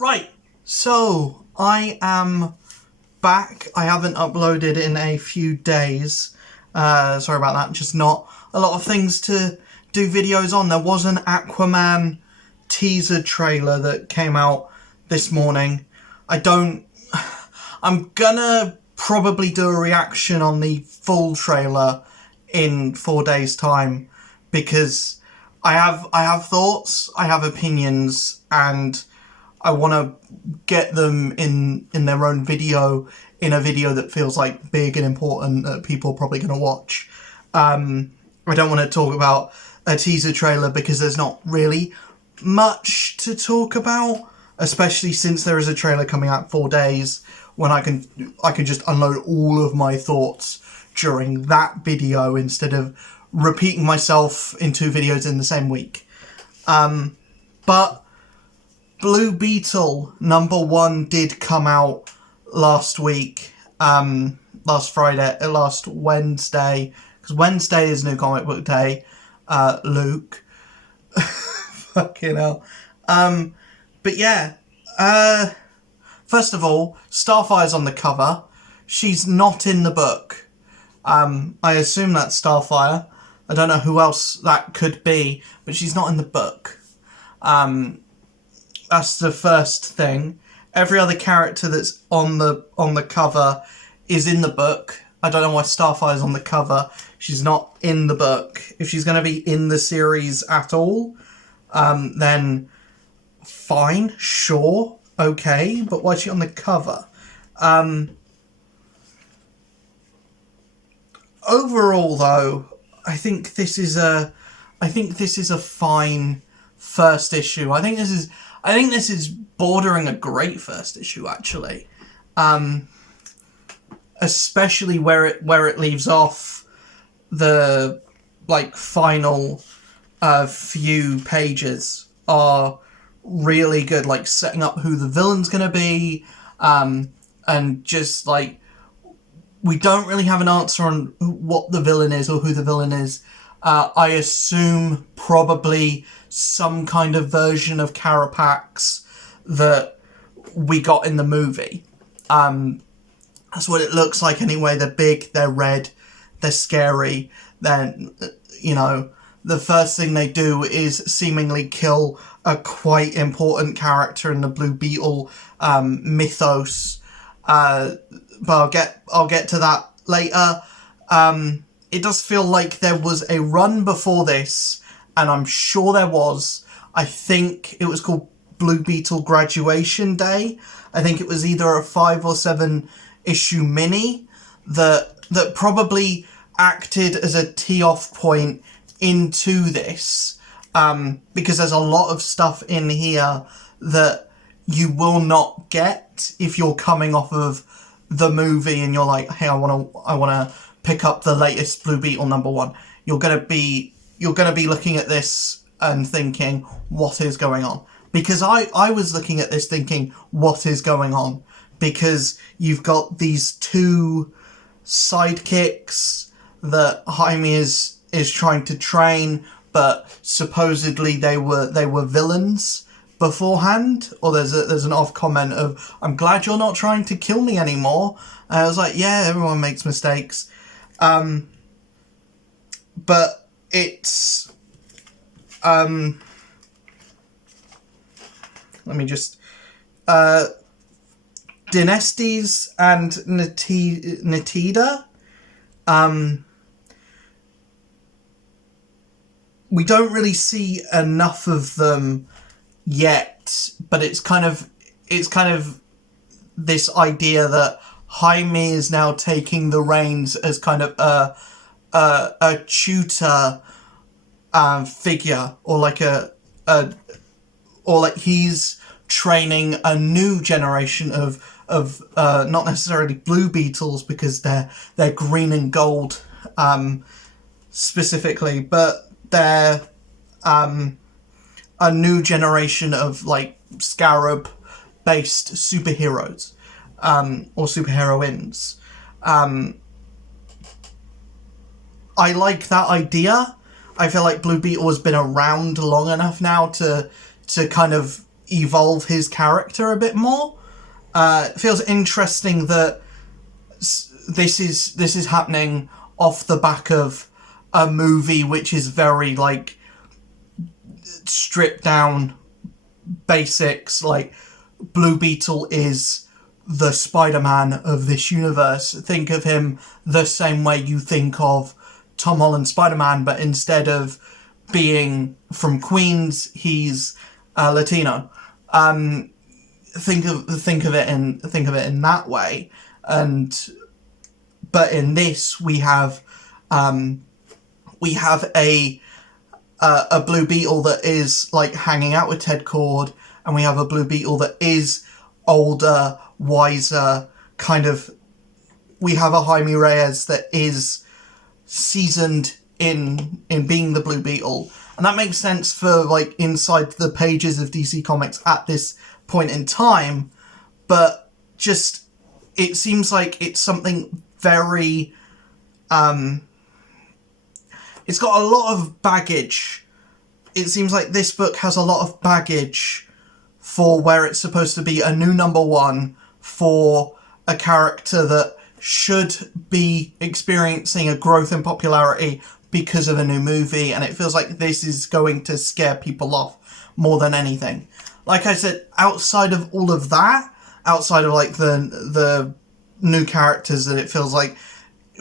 Right, so I am back. I haven't uploaded in a few days. Sorry about that, just not a lot of things to do videos on. There was an Aquaman teaser trailer that came out this morning. I'm gonna probably do a reaction on the full trailer in 4 days' time, because I have thoughts, I have opinions, and I want to get them in their own video, in a video that feels like big and important that people are probably going to watch. I don't want to talk about a teaser trailer because there's not really much to talk about, especially since there is a trailer coming out in 4 days when I can just unload all of my thoughts during that video instead of repeating myself in 2 videos in the same week. But Blue Beetle #1 did come out last week, last Wednesday, because Wednesday is New Comic Book Day, Luke. Fucking hell. But yeah, first of all, Starfire's on the cover. She's not in the book. I assume that's Starfire. I don't know who else that could be, but she's not in the book. That's the first thing. Every other character that's on the cover is in the book. I don't know why Starfire's on the cover. She's not in the book. If she's going to be in the series at all, then fine, sure, okay. But why is she on the cover? Overall, though, I think this is a fine first issue. I think this is bordering a great first issue, actually. Especially where it leaves off. The final few pages are really good, setting up who the villain's gonna be, and just we don't really have an answer on what the villain is or who the villain is. I assume probably some kind of version of Carapax that we got in the movie. That's what it looks like anyway. They're big, they're red, they're scary. Then, the first thing they do is seemingly kill a quite important character in the Blue Beetle mythos. But I'll get to that later. It does feel like there was a run before this, and I'm sure there was. I think it was called Blue Beetle Graduation Day. I think it was either a 5 or 7 issue mini that probably acted as a tee-off point into this, because there's a lot of stuff in here that you will not get if you're coming off of the movie and you're like, hey, I wanna pick up the latest Blue Beetle #1. You're gonna be looking at this and thinking, what is going on? Because I was looking at this thinking, what is going on? Because you've got these 2 sidekicks that Jaime is trying to train, but supposedly they were villains beforehand. Or there's an off comment of, I'm glad you're not trying to kill me anymore. And I was like, yeah, everyone makes mistakes. But it's let me just Dinestes and Natida. We don't really see enough of them yet, but it's kind of this idea that Jaime is now taking the reins as kind of a tutor figure, or he's training a new generation of not necessarily Blue Beetles, because they're green and gold specifically, but they're a new generation of Scarab based superheroes, or superheroines. I like that idea. I feel like Blue Beetle has been around long enough now to kind of evolve his character a bit more. It feels interesting that this is happening off the back of a movie which is very like stripped down basics. Like, Blue Beetle is the Spider-Man of this universe. Think of him the same way you think of Tom Holland Spider-Man, but instead of being from Queens, he's Latino. Think of it in that way. But in this we have a Blue Beetle that is like hanging out with Ted Kord, and we have a Blue Beetle that is older, wiser, kind of. We have a Jaime Reyes that is seasoned in being the Blue Beetle, and that makes sense for like inside the pages of DC Comics at this point in time. But just, it seems like it's something very it's got a lot of baggage. It seems like this book has a lot of baggage for where it's supposed to be a new number one for a character that should be experiencing a growth in popularity because of a new movie, and it feels like this is going to scare people off more than anything. Like I said, outside of all of that, outside of like the new characters that it feels like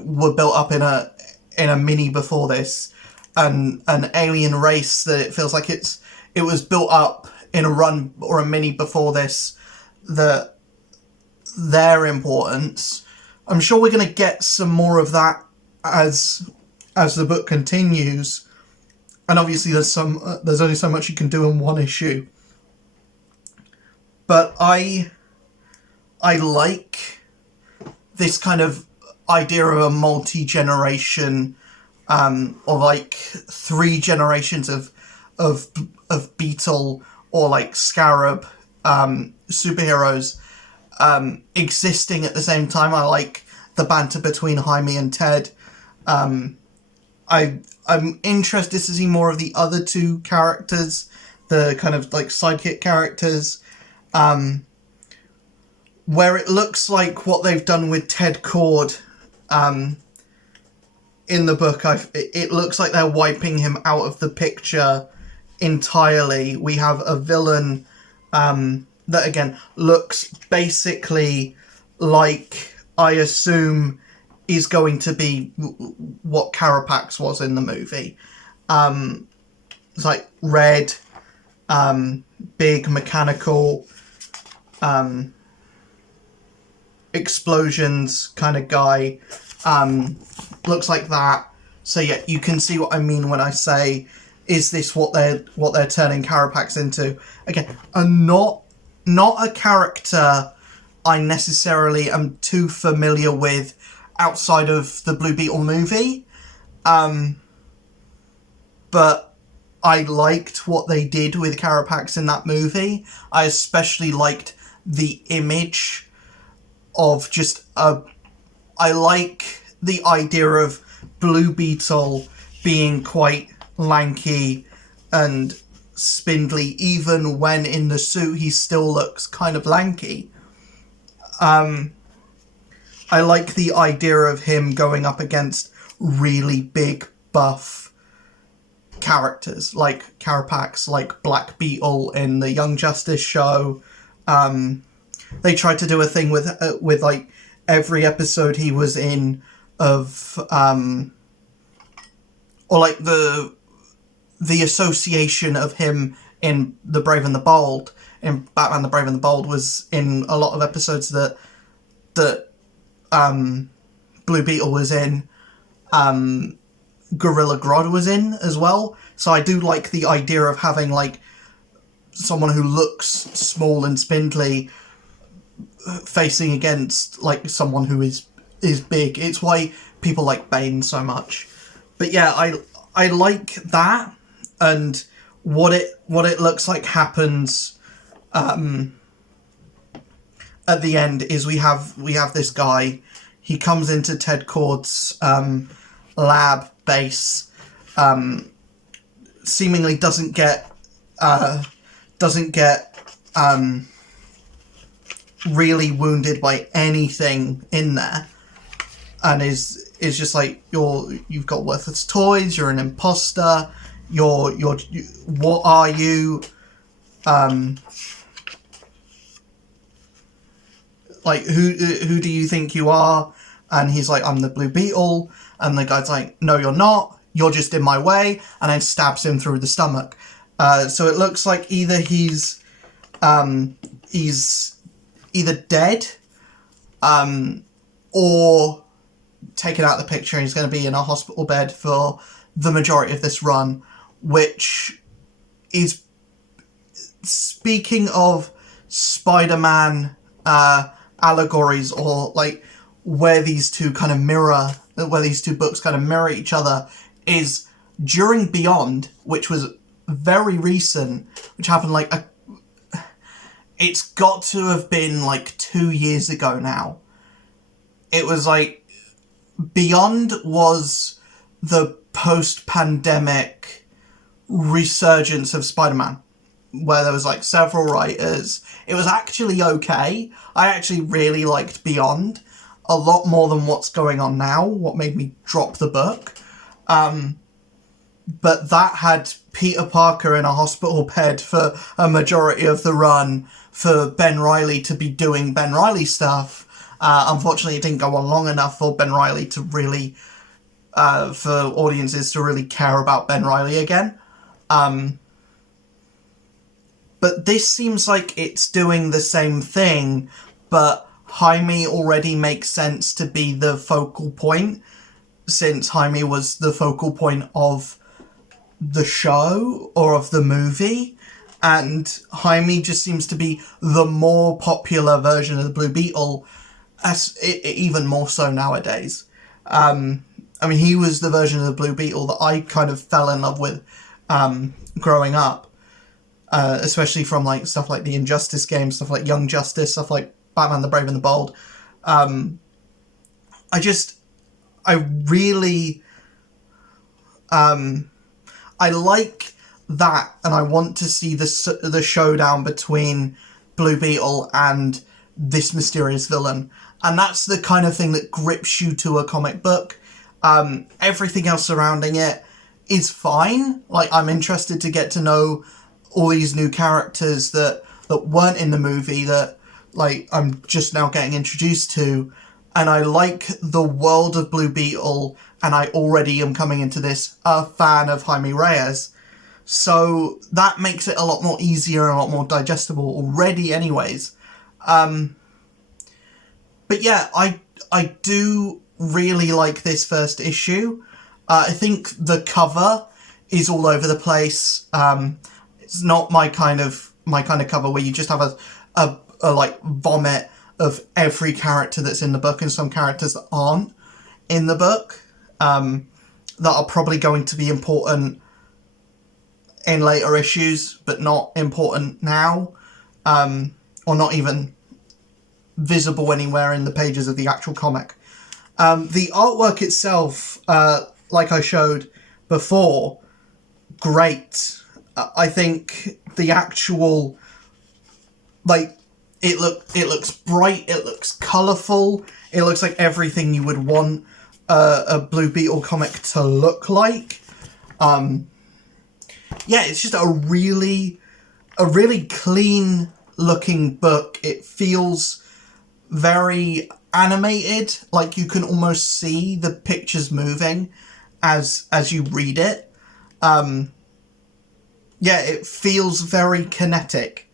were built up in a mini before this, and an alien race that it feels like it was built up in a run or a mini before this, that their importance. I'm sure we're going to get some more of that as the book continues, and obviously there's only so much you can do in one issue. But I like this kind of idea of a multi-generation, or like 3 generations of Beetle or like Scarab superheroes existing at the same time. I like the banter between Jaime and Ted. I'm interested to see more of the other 2 characters, the kind of like sidekick characters, where it looks like what they've done with Ted Kord in the book. It looks like they're wiping him out of the picture entirely. We have a villain that again looks basically like, I assume, is going to be what Carapax was in the movie. It's like red, big, mechanical, explosions kind of guy. Looks like that. So yeah, you can see what I mean when I say, is this what they're turning Carapax into? Again, not a character I necessarily am too familiar with outside of the Blue Beetle movie. But I liked what they did with Carapax in that movie. I especially liked the image of just I like the idea of Blue Beetle being quite lanky and spindly. Even when in the suit, he still looks kind of lanky. I like the idea of him going up against really big, buff characters like Carapax, like Black Beetle in the Young Justice show. They tried to do a thing with like every episode he was in of or like the association of him in The Brave and the Bold, in Batman the Brave and the Bold, was in a lot of episodes that Blue Beetle was in, Gorilla Grodd was in as well. So I do like the idea of having like someone who looks small and spindly facing against like someone who is big. It's why people like Bane so much. But yeah, I like that, and what it looks like happens at the end is we have this guy. He comes into Ted Kord's lab base, seemingly doesn't get really wounded by anything in there, and is just like, you've got worthless toys, you're an imposter, you're what are you? Like, who do you think you are? And he's like, I'm the Blue Beetle. And the guy's like, no, you're not. You're just in my way. And then stabs him through the stomach. So it looks like either he's either dead, or taken out of the picture, and he's going to be in a hospital bed for the majority of this run, which is, speaking of Spider-Man allegories, or like where these two books kind of mirror each other, is during Beyond, which was very recent, which happened it's got to have been like 2 years ago now. It was like, Beyond was the post-pandemic resurgence of Spider-Man, where there was like several writers. It was actually okay. I actually really liked Beyond a lot more than what's going on now, what made me drop the book. But that had Peter Parker in a hospital bed for a majority of the run, for Ben Reilly to be doing Ben Reilly stuff. Unfortunately, it didn't go on long enough for Ben Reilly to really, for audiences to really care about Ben Reilly again. But this seems like it's doing the same thing, but Jaime already makes sense to be the focal point, since Jaime was the focal point of the show, or of the movie, and Jaime just seems to be the more popular version of the Blue Beetle, even more so nowadays. I mean, he was the version of the Blue Beetle that I kind of fell in love with growing up, especially from like stuff like the Injustice games, stuff like Young Justice, stuff like Batman the Brave and the Bold. I really I like that, and I want to see the showdown between Blue Beetle and this mysterious villain. And that's the kind of thing that grips you to a comic book. Everything else surrounding it is fine. Like, I'm interested to get to know all these new characters that weren't in the movie, that like I'm just now getting introduced to. And I like the world of Blue Beetle, and I already am coming into this a fan of Jaime Reyes. So that makes it a lot more easier and a lot more digestible already anyways. But yeah, I do really like this first issue. I think the cover is all over the place. It's not my kind of cover where you just have a like vomit of every character that's in the book, and some characters that aren't in the book, that are probably going to be important in later issues, but not important now, or not even visible anywhere in the pages of the actual comic. The artwork itself, like I showed before, great. I think the actual, like, it looks bright, it looks colourful, it looks like everything you would want a Blue Beetle comic to look like. Yeah, it's just a really clean looking book. It feels very animated, like you can almost see the pictures moving as you read it. Yeah, it feels very kinetic,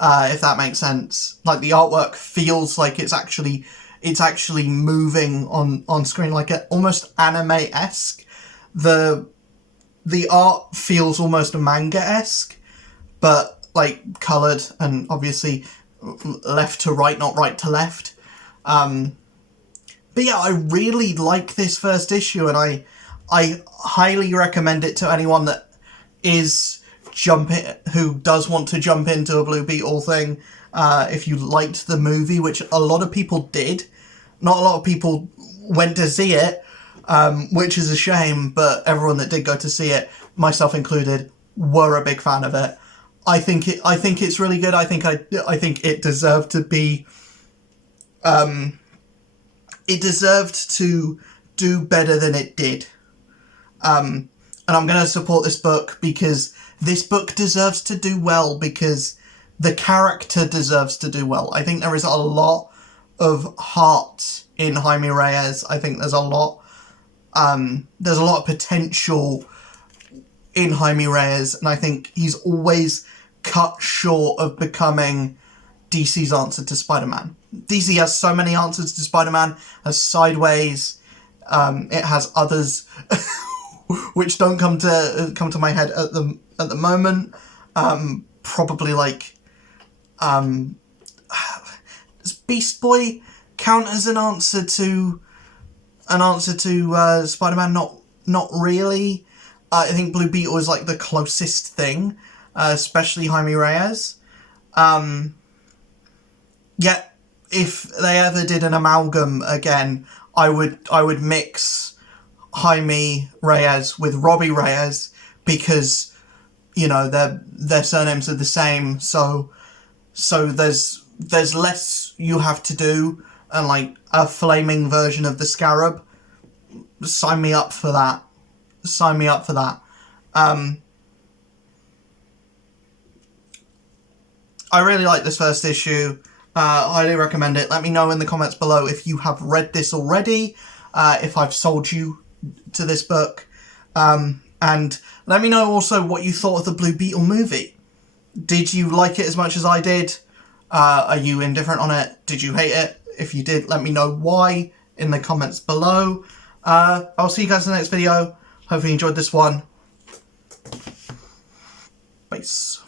if that makes sense. Like, the artwork feels like it's actually moving on screen, like almost anime-esque. The art feels almost manga-esque, but like coloured and obviously left to right, not right to left. But yeah, I really like this first issue, and I highly recommend it to anyone that who does want to jump into a Blue Beetle thing. If you liked the movie, which a lot of people did, not a lot of people went to see it, which is a shame, but everyone that did go to see it, myself included, were a big fan of it. I think it's really good. I think it deserved to be. It deserved to do better than it did. And I'm going to support this book because this book deserves to do well, because the character deserves to do well. I think there is a lot of heart in Jaime Reyes. I think there's a lot of potential in Jaime Reyes, and I think he's always cut short of becoming DC's answer to Spider-Man. DC has so many answers to Spider-Man, has Sideways, it has others which don't come to my head at the moment. Probably like does Beast Boy count as an answer to Spider-Man? Not really. I think Blue Beetle is like the closest thing, especially Jaime Reyes. Yet if they ever did an amalgam again, I would mix Jaime Reyes with Robbie Reyes, because you know their surnames are the same, so there's less you have to do, and like a flaming version of the Scarab. Sign me up for that. Sign me up for that. I really like this first issue. Highly recommend it. Let me know in the comments below if you have read this already, if I've sold you to this book, and let me know also what you thought of the Blue Beetle movie. Did you like it as much as I did? Are you indifferent on it? Did you hate it? If you did, let me know why in the comments below. I'll see you guys in the next video. Hopefully you enjoyed this one. Peace.